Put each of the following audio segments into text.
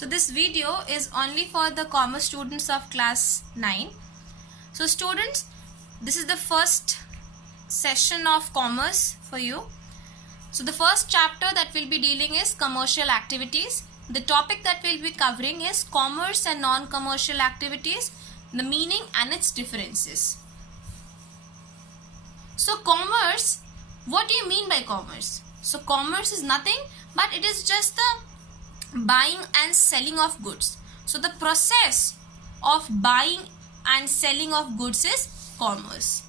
So this video is only for the commerce students of class 9. So students, this is the first session of commerce for you. So the first chapter that we'll be dealing is commercial activities. The topic that we'll be covering is commerce and non-commercial activities, the meaning and its differences. So commerce, what do you mean by commerce? So commerce is nothing but it is just the buying and selling of goods. So the process of buying and selling of goods is commerce.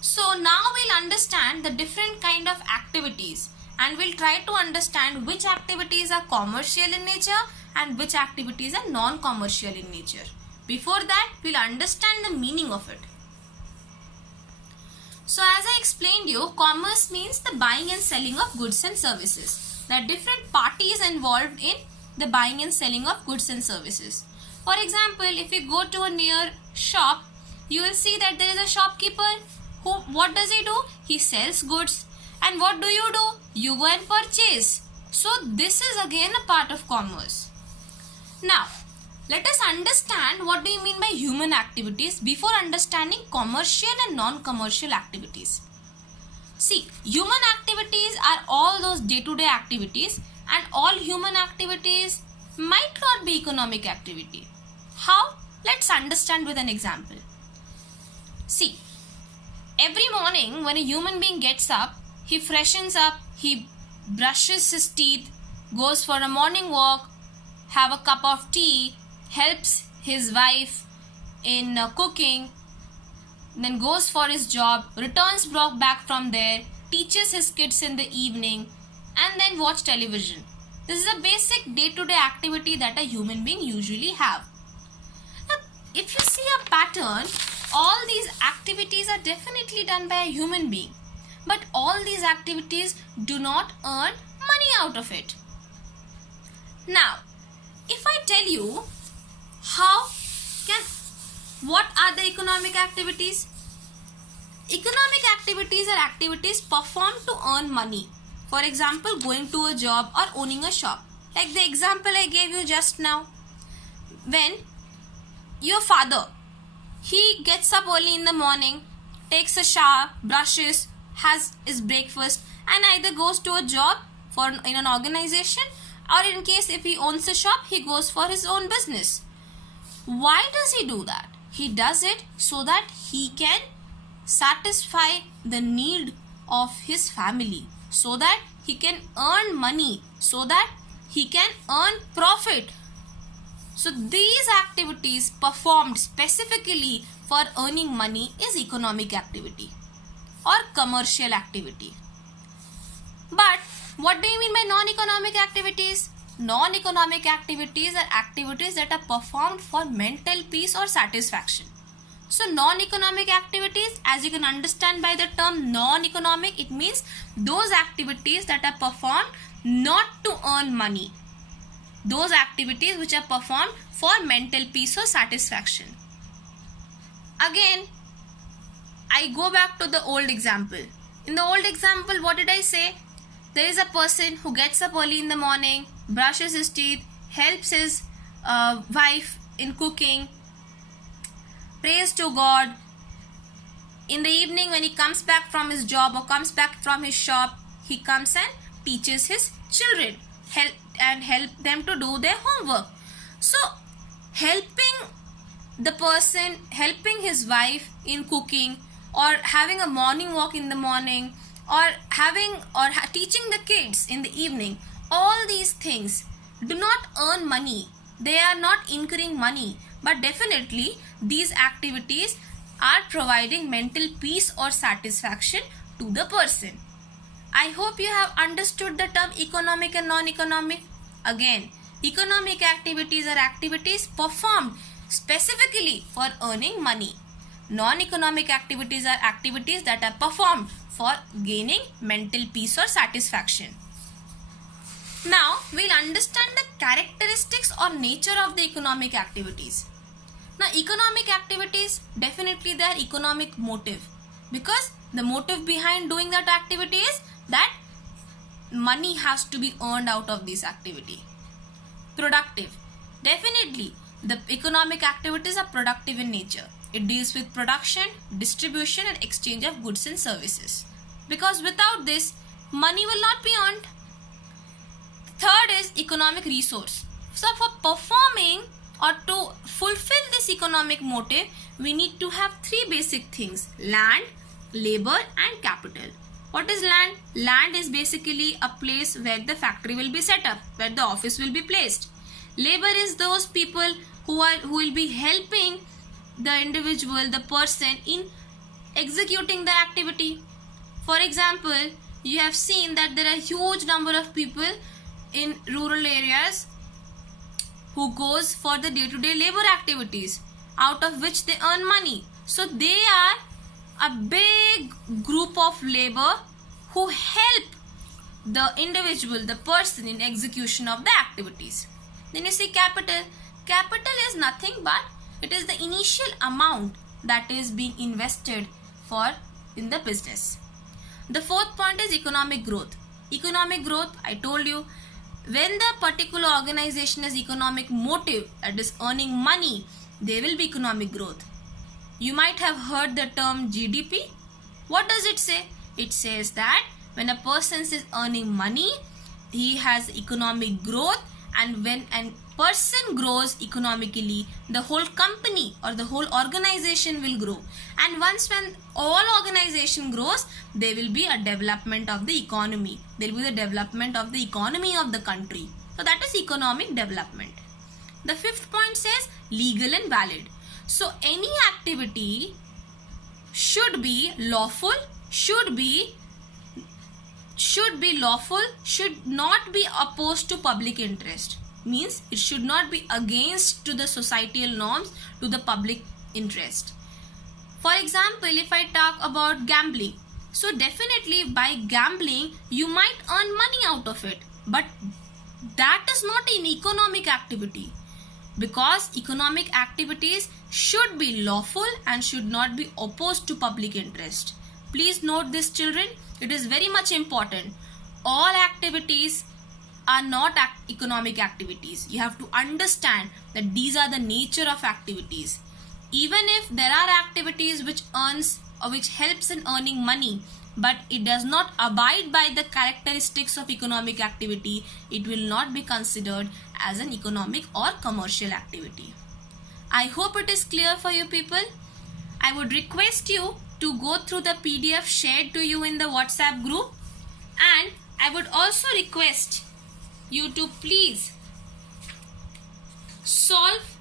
So now we'll understand the different kind of activities and we'll try to understand which activities are commercial in nature and which activities are non-commercial in nature. Before that, we'll understand the meaning of it. So as I explained you, commerce means the buying and selling of goods and services. There are different parties involved in the buying and selling of goods and services. For example, if you go to a near shop, you will see that there is a shopkeeper who, what does he do? He sells goods. And what do? You go and purchase. So this is again a part of commerce. Now, let us understand what do you mean by human activities before understanding commercial and non-commercial activities. See, human activities are all those day-to-day activities, and all human activities might not be economic activity. How? Let's understand with an example. See, every morning when a human being gets up, he freshens up, he brushes his teeth, goes for a morning walk, have a cup of tea, helps his wife in cooking, then goes for his job, returns back from there, teaches his kids in the evening, and then watch television. This is a basic day-to-day activity that a human being usually have. Now, if you see a pattern, all these activities are definitely done by a human being, but all these activities do not earn money out of it. Now, if I tell you what are the economic activities? Economic activities are activities performed to earn money. For example, going to a job or owning a shop. Like the example I gave you just now. When your father, he gets up early in the morning, takes a shower, brushes, has his breakfast, and either goes to a job in an organization, or in case if he owns a shop, he goes for his own business. Why does he do that? He does it so that he can satisfy the need of his family, so that he can earn money, so that he can earn profit. So these activities performed specifically for earning money is economic activity or commercial activity. But what do you mean by non-economic activities? Non-economic activities are activities that are performed for mental peace or satisfaction. So non-economic activities, as you can understand by the term non-economic, it means those activities that are performed not to earn money. Those activities which are performed for mental peace or satisfaction. Again, I go back to the old example. In the old example, what did I say? There is a person who gets up early in the morning, brushes his teeth, helps his wife in cooking, prays to God. In the evening when he comes back from his job or comes back from his shop, he comes and teaches his children, help them to do their homework. So helping the person, helping his wife in cooking, or having a morning walk in the morning, or teaching the kids in the evening, all these things do not earn money. They are not incurring money, but definitely these activities are providing mental peace or satisfaction to the person. I hope you have understood the term economic and non-economic. Again, economic activities are activities performed specifically for earning money. Non-economic activities are activities that are performed for gaining mental peace or satisfaction. Now, we'll understand the characteristics or nature of the economic activities. Now, economic activities, definitely they are economic motive, because the motive behind doing that activity is that money has to be earned out of this activity. Productive. Definitely, the economic activities are productive in nature. It deals with production, distribution and exchange of goods and services. Because without this, money will not be earned. Third is economic resource. So for performing or to fulfill this economic motive, we need to have three basic things: land, labor and capital. What is land? Land is basically a place where the factory will be set up, where the office will be placed. Labor is those people who will be helping the individual, the person, in executing the activity. For example, you have seen that there are huge number of people in rural areas who goes for the day-to-day labor activities, out of which they earn money. So they are a big group of labor who help the individual, the person, in execution of the activities. Then you see capital. Capital is nothing but it is the initial amount that is being invested for in the business. The fourth point is economic growth. Economic growth, I told you, when the particular organization has economic motive, that is earning money, there will be economic growth. You might have heard the term GDP. What does it say? It says that when a person is earning money, he has economic growth, and when a person grows economically, the whole company or the whole organization will grow. And when all organization grows, there will be a development of the economy. There will be the development of the economy of the country. So that is economic development. The fifth point says legal and valid. So any activity should be lawful, should not be opposed to public interest. Means it should not be against to the societal norms, to the public interest. For example, if I talk about gambling, so definitely by gambling you might earn money out of it, but that is not an economic activity, because economic activities should be lawful and should not be opposed to public interest. Please note this, children. It is very much important. All activities are not economic activities. You have to understand that these are the nature of activities. Even if there are activities which earns or which helps in earning money, but it does not abide by the characteristics of economic activity, it will not be considered as an economic or commercial activity. I hope it is clear for you people. I would request you to go through the PDF shared to you in the WhatsApp group, and I would also request you to please solve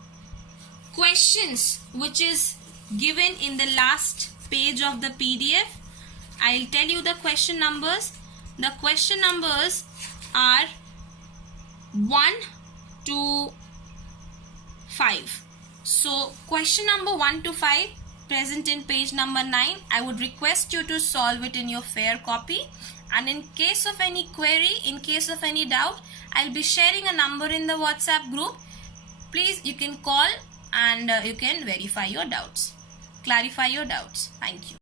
questions which is given in the last page of the PDF. I'll tell you the question numbers. The question numbers are 1 to 5. So question number 1 to 5 present in page number 9. I would request you to solve it in your fair copy, and in case of any query, in case of any doubt, I'll be sharing a number in the WhatsApp group. Please, you can call and you can verify your doubts, clarify your doubts. Thank you.